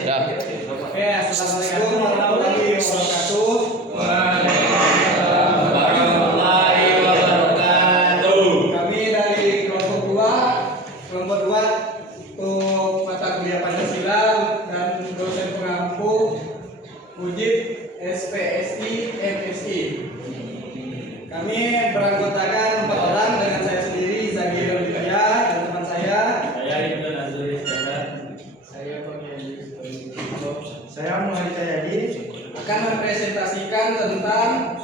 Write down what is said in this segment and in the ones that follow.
Ya. Oke, assalamualaikum warahmatullahi wabarakatuh. Waalaikumsalam warahmatullahi wabarakatuh. Kami dari kelompok 2 untuk mata kuliah Pancasila dan dosen pengampu Ujib SPSI MSI. Kami beranggotakan 4 orang dengan saya sendiri Zagir Wijaya dan teman saya Ibnu Nazrul Iskandar. saya Muhammad Cahyadi akan mempresentasikan tentang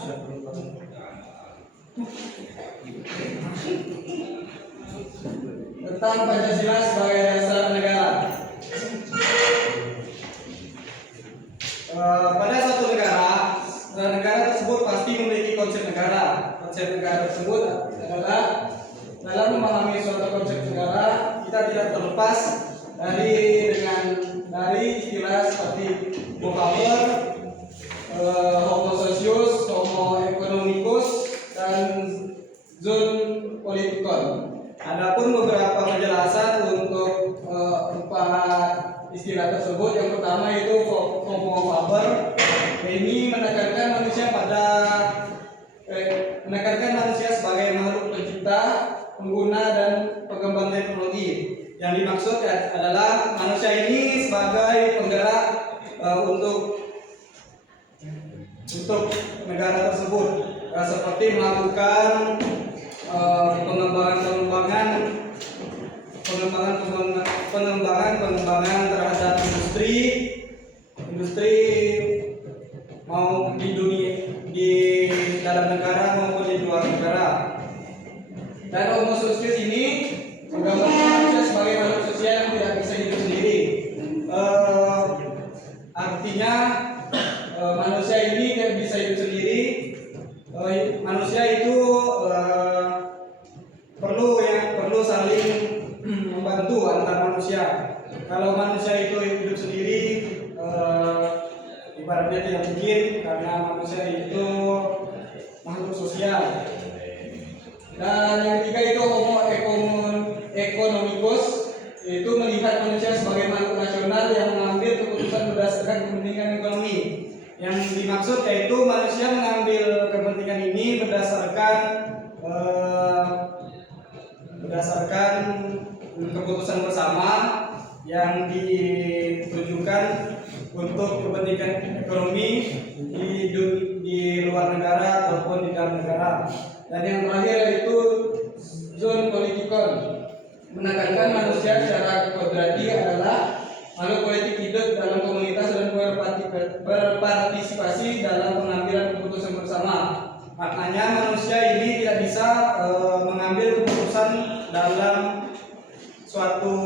Pancasila sebagai dasar negara. Pada suatu negara tersebut pasti memiliki konsep negara. Konsep negara tersebut adalah dalam memahami suatu konsep negara kita tidak terlepas dari istilah seperti homo faber, homo socius, homo economicus, dan zoon politikon. Adapun beberapa penjelasan untuk 4 istilah tersebut. Yang pertama itu homo faber. Ini menekankan manusia sebagai makhluk pencipta, pengguna dan pengembang teknologi. Yang dimaksud adalah manusia ini sebagai penggerak untuk negara tersebut, seperti melakukan pengembangan terhadap industri mau di dalam negara maupun di luar negara. Dan homo socius ini menggambarkan manusia sebagai makhluk sosial yang tidak bisa hidup sendiri. Artinya manusia ini tidak bisa hidup sendiri. Manusia itu perlu saling membantu antar manusia. Kalau manusia itu hidup sendiri, ibaratnya tidak mungkin, karena manusia itu makhluk sosial. Dan yang ketiga itu homo economicus, itu melihat manusia sebagai makhluk nasional yang mengambil keputusan berdasarkan kepentingan ekonomi. Yang dimaksud yaitu manusia mengambil kepentingan ini berdasarkan keputusan bersama yang ditujukan untuk kepentingan ekonomi di luar negara ataupun di dalam negara. Dan yang terakhir yaitu zoon politikon, menekankan manusia secara kodrati adalah makhluk politik hidup dalam komunitas dan berpartisipasi dalam pengambilan keputusan bersama. Maknanya manusia ini tidak bisa mengambil keputusan dalam suatu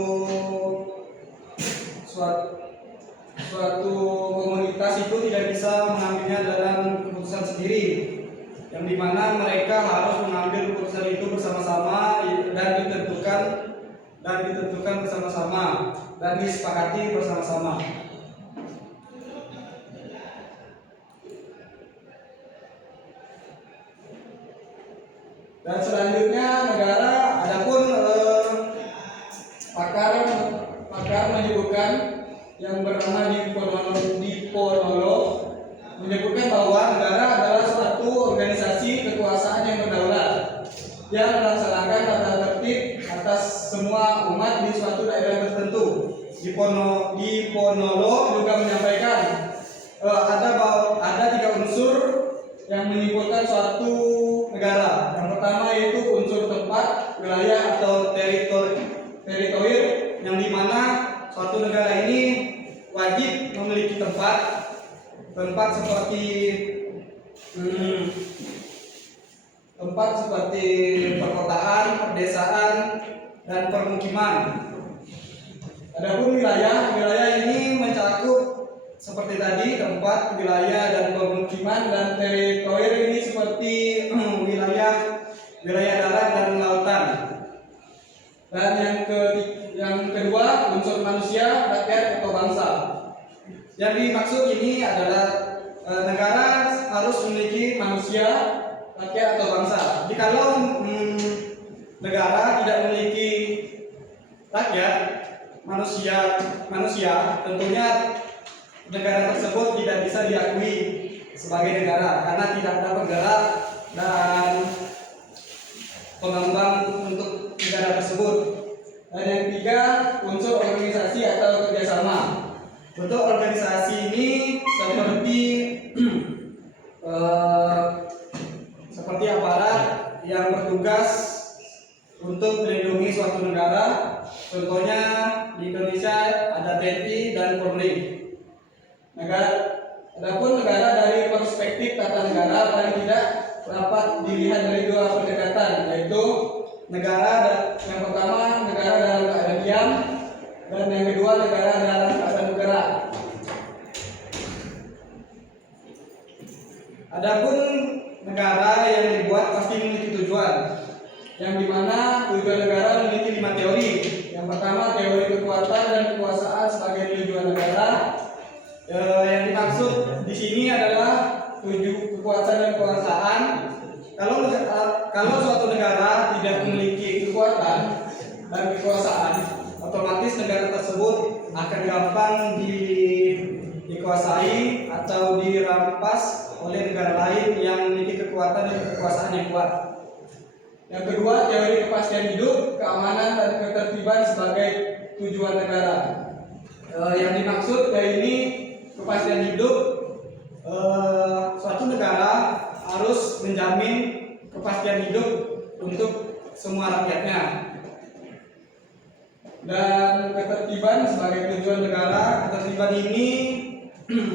komunitas, itu tidak bisa mengambilnya dalam keputusan sendiri, yang dimana mereka harus mengambil keputusan itu bersama-sama dan ditentukan bersama-sama dan disepakati bersama-sama. Dan selanjutnya negara, adapun pakar menyebutkan yang bernama Diponolo menyebutkan bahwa negara adalah suatu organisasi kekuasaan yang berdaulat yang melaksanakan tata tertib atas semua umat di suatu daerah tertentu. Diponolo juga menyampaikan ada 3 unsur yang menyimpulkan suatu negara. Yang pertama itu unsur tempat, wilayah atau teritorium, yang dimana suatu negara ini wajib memiliki tempat seperti perkotaan, perdesaan, dan permukiman. Adapun wilayah ini mencakup seperti tadi tempat, wilayah, dan permukiman, dan teritorium ini seperti wilayah darat dan lautan. Dan yang kedua unsur manusia, rakyat atau bangsa. Yang dimaksud ini adalah negara harus memiliki manusia, rakyat atau bangsa. Jikalau negara tidak memiliki rakyat, manusia, tentunya negara tersebut tidak bisa diakui sebagai negara karena tidak ada penggerak dan pengembang untuk negara tersebut. Dan yang ketiga, unsur organisasi atau kerjasama. Bentuk organisasi ini seperti aparat yang bertugas untuk melindungi suatu negara. Contohnya di Indonesia ada TNI dan Polri. Adapun negara dari perspektif tata negara paling tidak dapat dilihat dari dua pendekatan, yaitu yang pertama negara dalam keadaan diam, dan yang kedua negara dalam keadaan bergerak. Adapun negara yang dibuat pasti memiliki tujuan, yang dimana tujuan negara memiliki 5 teori. Yang pertama, teori kekuatan dan kekuasaan sebagai tujuan negara. Yang dimaksud di sini adalah kekuatan dan kekuasaan. Kalau suatu negara tidak memiliki kekuatan dan kekuasaan, otomatis negara tersebut akan gampang dikuasai atau dirampas oleh negara lain yang memiliki kekuatan dan kekuasaan yang kuat. Yang kedua, teori kepastian hidup, keamanan dan ketertiban sebagai tujuan negara. Yang dimaksud dari ini kepastian hidup, suatu negara harus menjamin kepastian hidup untuk semua rakyatnya. Dan ketertiban sebagai tujuan negara, ketertiban ini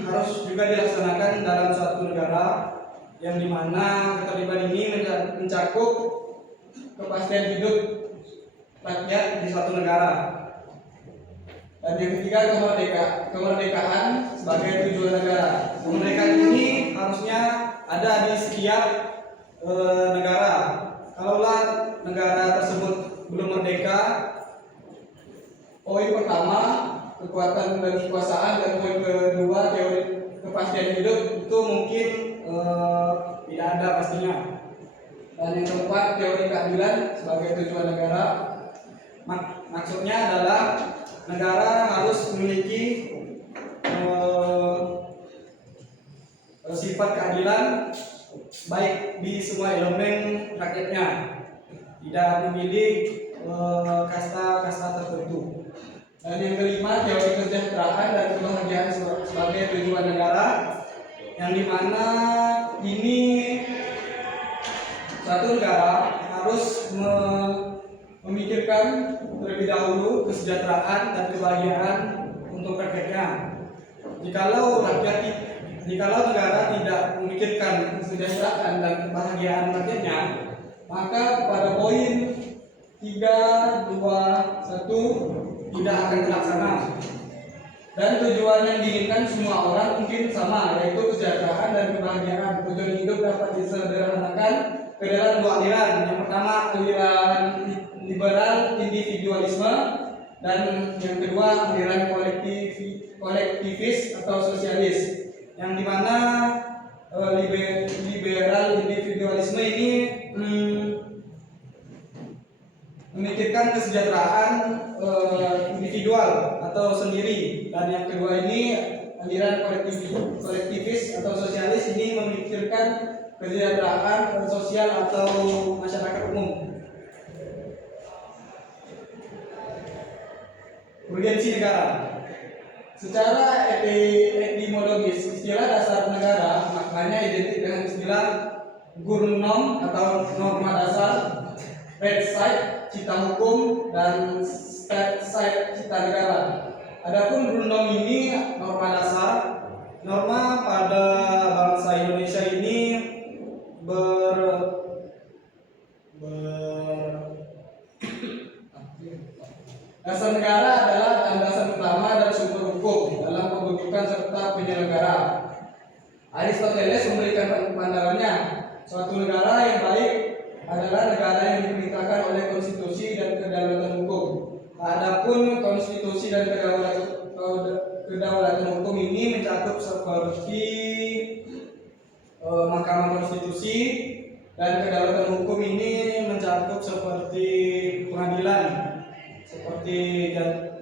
harus juga dilaksanakan dalam suatu negara, yang dimana ketertiban ini mencakup kepastian hidup rakyat di suatu negara. Dan yang ketiga, kemerdekaan sebagai tujuan negara. Kemerdekaan ini harusnya ada di setiap negara. Kalaulah negara tersebut belum merdeka, poin pertama kekuatan dan kekuasaan, dan poin kedua teori kepastian hidup itu mungkin tidak ada pastinya. Dan yang keempat, teori keadilan sebagai tujuan negara. Maksudnya adalah negara harus memiliki sifat keadilan baik di semua elemen rakyatnya, tidak memilih kasta tertentu. Dan yang kelima, teori kesejahteraan dan kebahagiaan sebagai tujuan negara, yang dimana ini satu negara harus memikirkan terlebih dahulu kesejahteraan dan kebahagiaan untuk rakyatnya. Jikalau negara tidak memikirkan kesejahteraan dan kebahagiaan rakyatnya, maka pada poin 3, 2, 1 tidak akan terlaksana. Dan tujuan yang diinginkan semua orang mungkin sama, yaitu kesejahteraan dan kebahagiaan. Tujuan hidup dapat disederhanakan ke dalam 2 aliran. Yang pertama, aliran liberal individualisme, dan yang kedua aliran kolektivis atau sosialis. Yang dimana liberal individualisme ini memikirkan kesejahteraan individual atau sendiri, dan yang kedua ini aliran kolektivis atau sosialis ini memikirkan kesejahteraan sosial atau masyarakat umum. Urgensi negara. Secara etimologis, istilah dasar negara maknanya identik dengan istilah Grundnorm atau norma dasar, Rechtsstaat cita hukum, dan Staatsrecht cita negara. Adapun Grundnorm ini norma dasar. Norma pada bangsa Indonesia ini dasar negara adalah landasan utama dan sumber hukum dalam pembentukan serta penyelenggara. Aristoteles memberikan pandangannya, suatu negara yang baik adalah negara yang diperintahkan oleh konstitusi dan kedaulatan hukum. Adapun konstitusi dan kedaulatan hukum ini mencakup seperti Mahkamah Konstitusi, dan kedaulatan hukum ini mencakup seperti pengadilan, seperti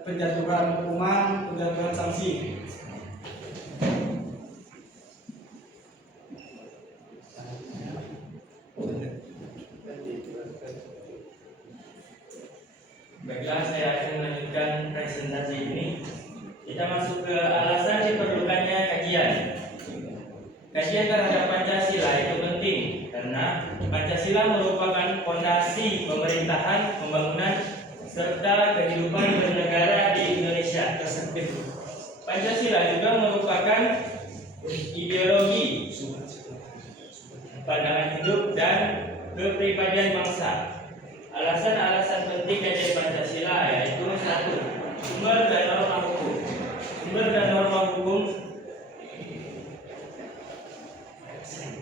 penjatuhan hukuman, penjatuhan sanksi. Baiklah, saya akan melanjutkan presentasi ini. Kita masuk ke alasan diperlukannya kajian. Kajian terhadap Pancasila itu penting karena Pancasila merupakan fondasi pemerintahan, pembangunan, serta kehidupan bernegara di Indonesia. Pancasila juga merupakan ideologi, pandangan hidup, dan kepribadian bangsa. Alasan-alasan penting kajian Pancasila yaitu: 1. Sumber dan norma hukum. Sumber dan norma hukum.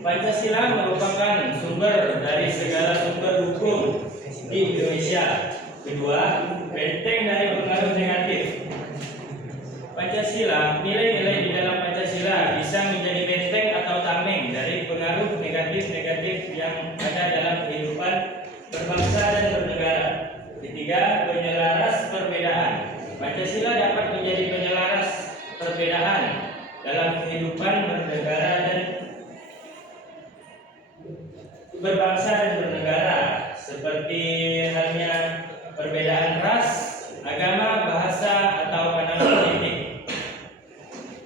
Pancasila merupakan sumber dari segala sumber hukum di Indonesia. Kedua, benteng dari pengaruh negatif. Pancasila, nilai-nilai di dalam Pancasila bisa menjadi benteng atau tameng dari pengaruh negatif-negatif yang ada dalam kehidupan berbangsa dan bernegara. Ketiga, penyelaras perbedaan. Pancasila dapat menjadi penyelaras perbedaan dalam kehidupan bernegara dan berbangsa dan bernegara, seperti halnya perbedaan ras, agama, bahasa, atau pandangan politik.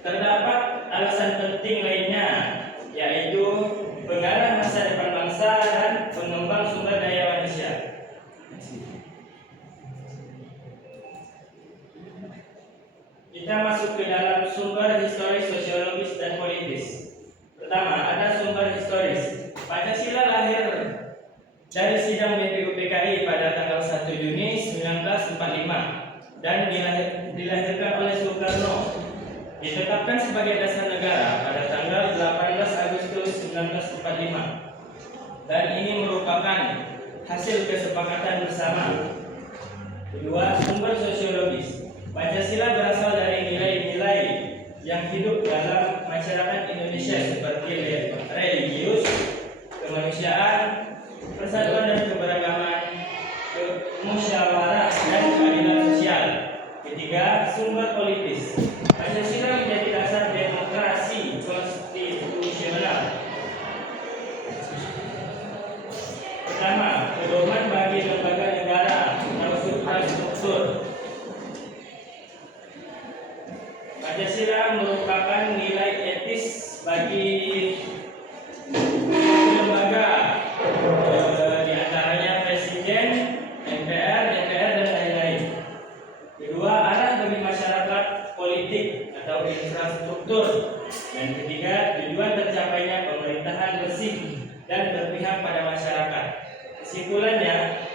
Terdapat alasan penting lainnya, yaitu pengarah masa depan bangsa dan pengembang sumber daya manusia. Kita masuk ke dalam sumber historis, sosiologis, dan politis. Pertama, ada sumber historis. Pancasila lahir dari sidang BPUPKI pada tanggal 1 Juni 1945 dan dilahirkan oleh Soekarno. Ditetapkan sebagai dasar negara pada tanggal 18 Agustus 1945 dan ini merupakan hasil kesepakatan bersama. Kedua, sumber sosiologis. Pancasila berasal dari nilai-nilai yang hidup dalam masyarakat Indonesia seperti religius, kemanusiaan, persatuan dan keberagaman, musyawarah, dan keadilan sosial. Ketiga, sumber politis. Pancasila menjadi dasar demokrasi konstitusional. Pertama, pedoman bagi lembaga negara atau suprastruktur. Pancasila merupakan nilai etis bagi lembaga, di antaranya Presiden, MPR, DPR, dan lain-lain. Kedua, arah bagi masyarakat politik atau infrastruktur. Dan ketiga, tujuan tercapainya pemerintahan bersih dan berpihak pada masyarakat. Kesimpulannya,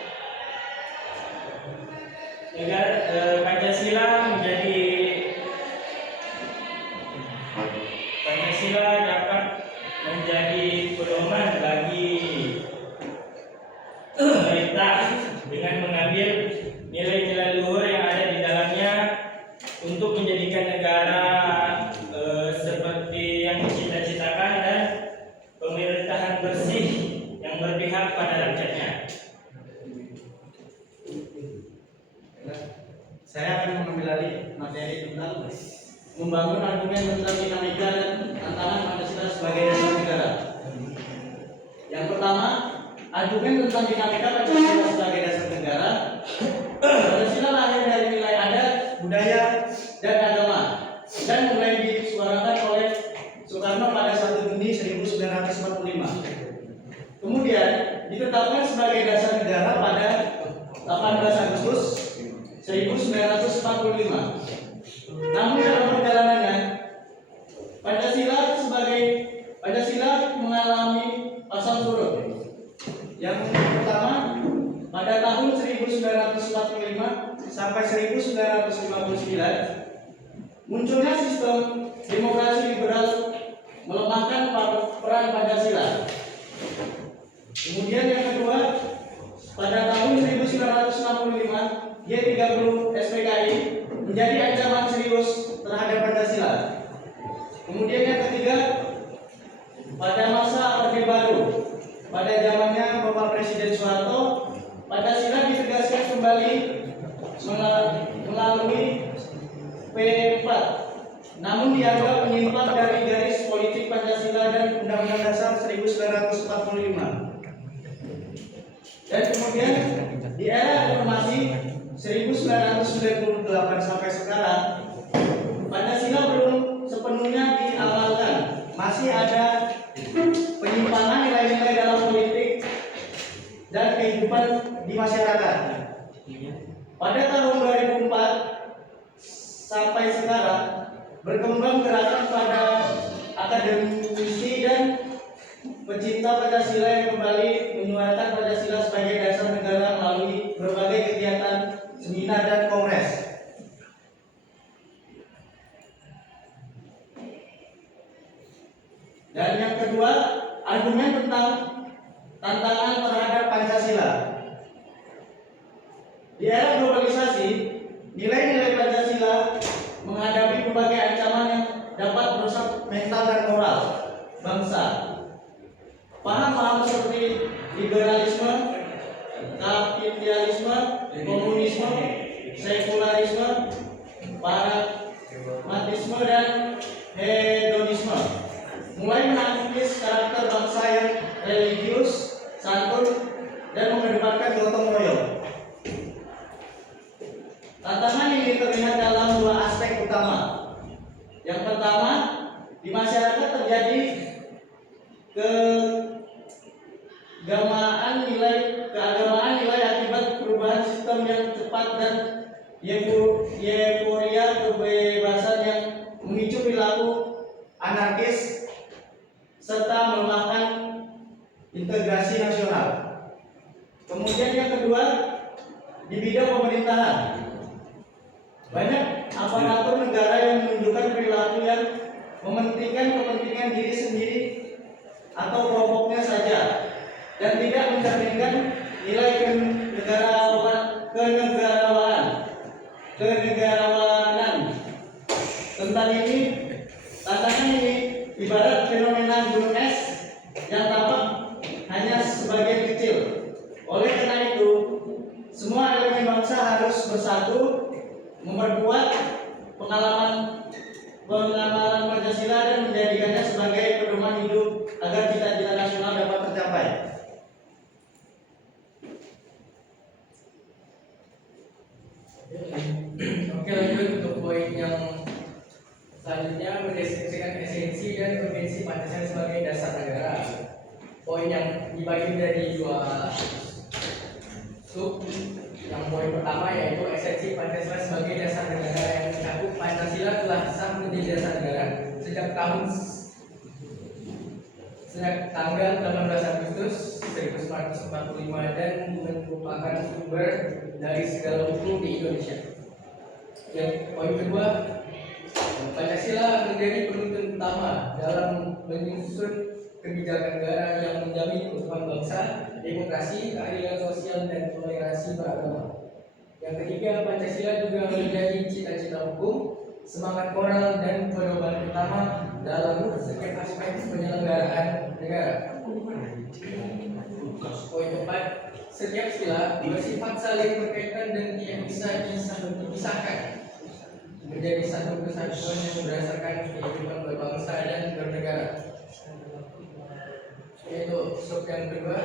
Pancasila dapat menjadi pedoman bagi pemerintah dengan mengambil nilai-nilai luhur yang ada di dalamnya untuk menjadikan negara seperti yang dicita-citakan dan pemerintahan bersih yang berpihak pada rakyatnya. Saya akan mengambil alih materi tentang membangun argumen tentang dinamika dan tantangan Pancasila sebagai dasar negara. Yang pertama, argumen tentang dinamika Pancasila sebagai dasar negara. Pancasila lahir dari nilai adat, budaya, dan agama dan mulai disuarakan oleh Soekarno pada 1 Juni 1945. Kemudian ditetapkan sebagai dasar negara pada 18 Agustus 1945. Namun dalam perjalanannya, Pancasila mengalami pasang surut. Yang pertama, pada tahun 1945 sampai 1959, munculnya sistem demokrasi liberal melemahkan peran Pancasila. Kemudian yang kedua, pada tahun 1965, G30 SPKI menjadi ancaman serius terhadap Pancasila. Kemudian yang ketiga, pada masa Orde Baru, pada zamannya Bapak Presiden Soeharto, Pancasila ditegaskan kembali melalui P4. Namun dianggap menyimpang dari garis politik Pancasila dan Undang-Undang Dasar 1945. Dan kemudian di era reformasi 1998 sampai sekarang, Pancasila belum sepenuhnya diamalkan. Masih ada penyimpangan nilai-nilai dalam politik dan kehidupan di masyarakat. Pada tahun 2004 sampai sekarang berkembang gerakan pada akademisi dan pecinta Pancasila yang kembali menyuarakan Pancasila sebagai dasar negara melalui berbagai kegiatan seminar dan kongres. Dan yang kedua, argumen tentang tantangan terhadap Pancasila. Di era globalisasi, nilai-nilai Pancasila menghadapi berbagai ancaman yang dapat merusak mental dan moral bangsa. Paham-paham seperti liberalisme, kapitalisme, komunisme, sekularisme, pragmatisme, dan hedonisme mulai menangkis karakter bangsa yang religius, santun, dan mengedepankan gotong royong. Tantangan ini terlihat dalam dua aspek utama. Yang pertama, di masyarakat terjadi keagamaan nilai akibat perubahan sistem yang cepat dan euforia kebebasan yang memicu perilaku anarkis serta melemahkan integrasi nasional. Kemudian yang kedua, di bidang pemerintahan, banyak aparatur negara yang menunjukkan perilaku yang mementingkan kepentingan diri sendiri atau kelompoknya saja dan tidak mencerminkan nilai kenegarawanan. Tantangan ini ibarat fenomena gunung es yang tampak hanya sebagian kecil. Oleh karena itu, semua elemen bangsa harus bersatu memperkuat pengamalan Pancasila dan menjadikannya sebagai pedoman hidup agar cita-cita nasional dapat tercapai. Oke, lanjut untuk poin yang selanjutnya, mendeskripsikan esensi dan urgensi Pancasila sebagai dasar negara. Poin yang dibagi menjadi dua sub. Yang poin pertama yaitu esensi Pancasila sebagai dasar negara, yang mencakup Pancasila telah sah menjadi dasar negara sejak tanggal 18 Agustus 1945 dan merupakan sumber dari segala hukum di Indonesia. Yang poin kedua, Pancasila menjadi penuntun utama dalam menyusun kebijakan negara yang menjamin keutuhan bangsa, demokrasi, keadilan sosial, dan toleransi beragama. Yang ketiga, Pancasila juga menjadi cita-cita hukum, semangat moral, dan pedoman utama dalam setiap aspek penyelenggaraan negara. Poin keempat, setiap sila bersifat saling berkaitan dan tidak bisa dipisahkan menjadi satu kesatuan yang berdasarkan kehidupan berbangsa dan bernegara. Yaitu sub yang kedua,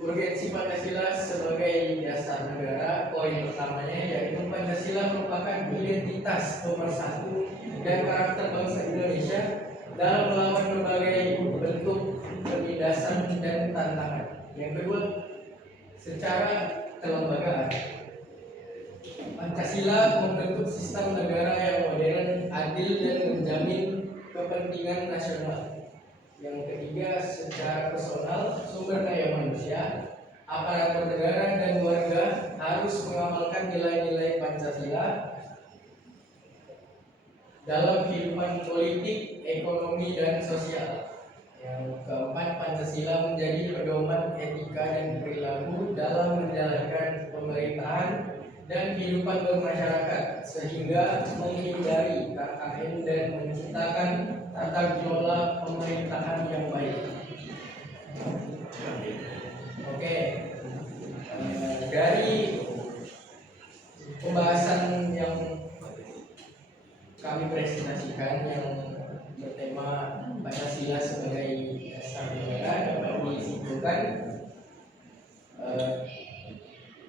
urgensi Pancasila sebagai dasar negara. Poin pertamanya yaitu Pancasila merupakan identitas pemersatu dan karakter bangsa Indonesia dalam melawan berbagai bentuk penindasan dan tantangan. Yang kedua, secara kelembagaan, Pancasila membentuk sistem negara yang modern, adil, dan menjamin kepentingan nasional. Yang ketiga, secara personal, sumber daya manusia, aparatur negara, dan warga harus mengamalkan nilai-nilai Pancasila dalam kehidupan politik, ekonomi, dan sosial. Yang keempat, Pancasila menjadi pedoman etika dan perilaku dalam menjalankan pemerintahan dan kehidupan bermasyarakat, sehingga menghindari KKN dan menciptakan tata kelola pemerintahan yang baik. Oke, dari pembahasan yang presentasikan yang bertema Pancasila sebagai dasar negara dapat disimpulkan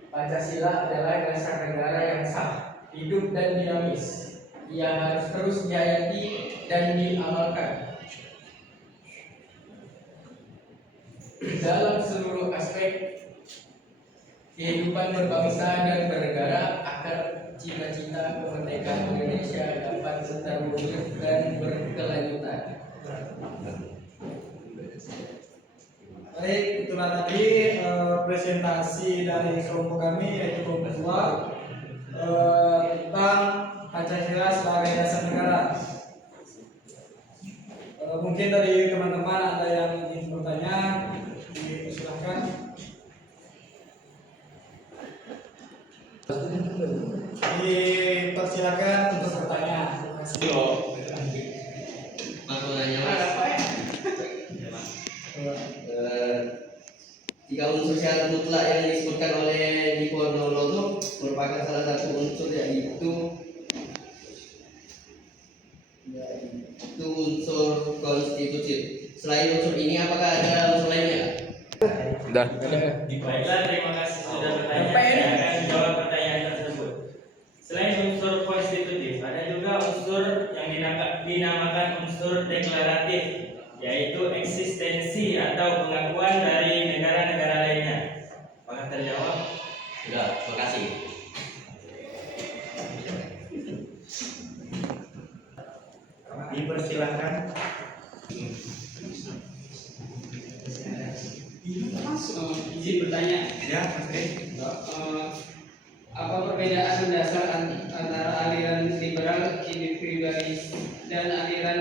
Pancasila adalah dasar negara yang sah, hidup dan dinamis. Ia harus terus dihayati dan diamalkan dalam seluruh aspek kehidupan berbangsa dan bernegara agar cita-cita kemerdekaan Indonesia dapat terwujud dan berkelanjutan. Baik, itulah tadi presentasi dari kelompok kami yaitu kelompok 2 tentang Pancasila sebagai dasar negara. Mungkin dari teman-teman ada yang ingin bertanya, dipersilahkan. Dipersilakan untuk bertanya. Terima kasih. Aku nanya mas, tiga unsur syarat mutlak yang disebutkan oleh Diponorogo merupakan salah satu unsur yaitu unsur konstitusi. Selain unsur ini, apakah ada unsur lainnya? Baiklah, terima kasih sudah bertanya. Saya akan jawab pertanyaan tersebut. Selain unsur konstitutif, ada juga unsur yang dinamakan unsur deklaratif, yaitu eksistensi atau pengakuan dari negara-negara lainnya. Apakah terjawab? Sudah, terima kasih. Dipersilakan. Izin bertanya, Ya, Mas Tri. apa perbedaan mendasar antara aliran liberal individualis dan aliran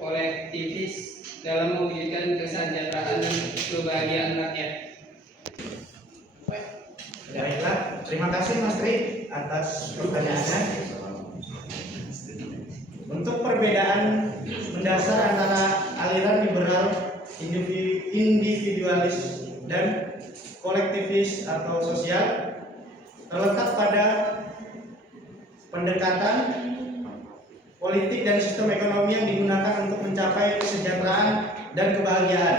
kolektivis dalam mewujudkan kesejahteraan dan kebahagiaan rakyat? Baiklah, terima kasih Mas Tri atas pertanyaannya. Untuk perbedaan mendasar antara aliran liberal individualis dan kolektivis atau sosial terletak pada pendekatan politik dan sistem ekonomi yang digunakan untuk mencapai kesejahteraan dan kebahagiaan.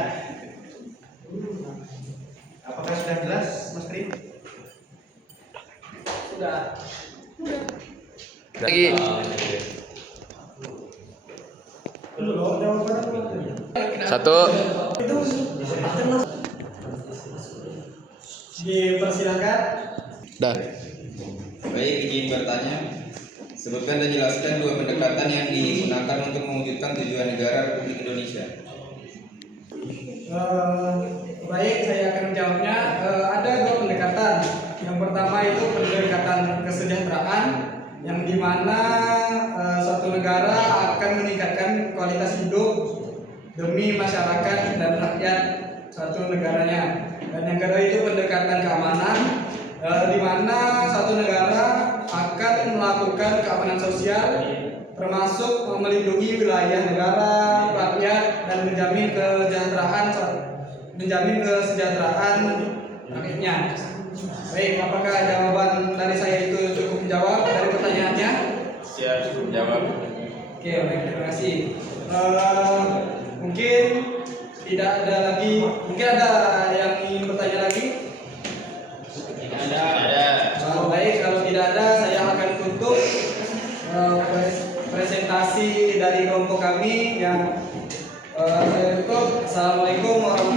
Apakah sudah jelas, Mas Tri? Sudah. Lagi. Satu. Dipersilakan. Dah. Baik, izin bertanya. Sebutkan dan jelaskan dua pendekatan yang digunakan untuk mewujudkan tujuan negara Republik Indonesia. Baik, saya akan menjawabnya. Ada dua pendekatan. Yang pertama itu pendekatan kesejahteraan, yang dimana suatu negara akan meningkatkan kualitas hidup demi masyarakat dan rakyat suatu negaranya. Dan yang kedua itu pendekatan keamanan, di mana suatu negara akan melakukan keamanan sosial, termasuk melindungi wilayah negara, rakyat, dan menjamin kesejahteraan rakyatnya. Baik, apakah jawaban dari saya itu cukup menjawab dari pertanyaannya? Siap, cukup jawab. Oke, baik, terima kasih. Mungkin tidak ada lagi, mungkin ada yang ingin bertanya lagi? Tidak ada. Baik, kalau tidak ada, saya akan tutup presentasi dari kelompok kami yang saya tutup. Assalamualaikum warahmatullahi wabarakatuh.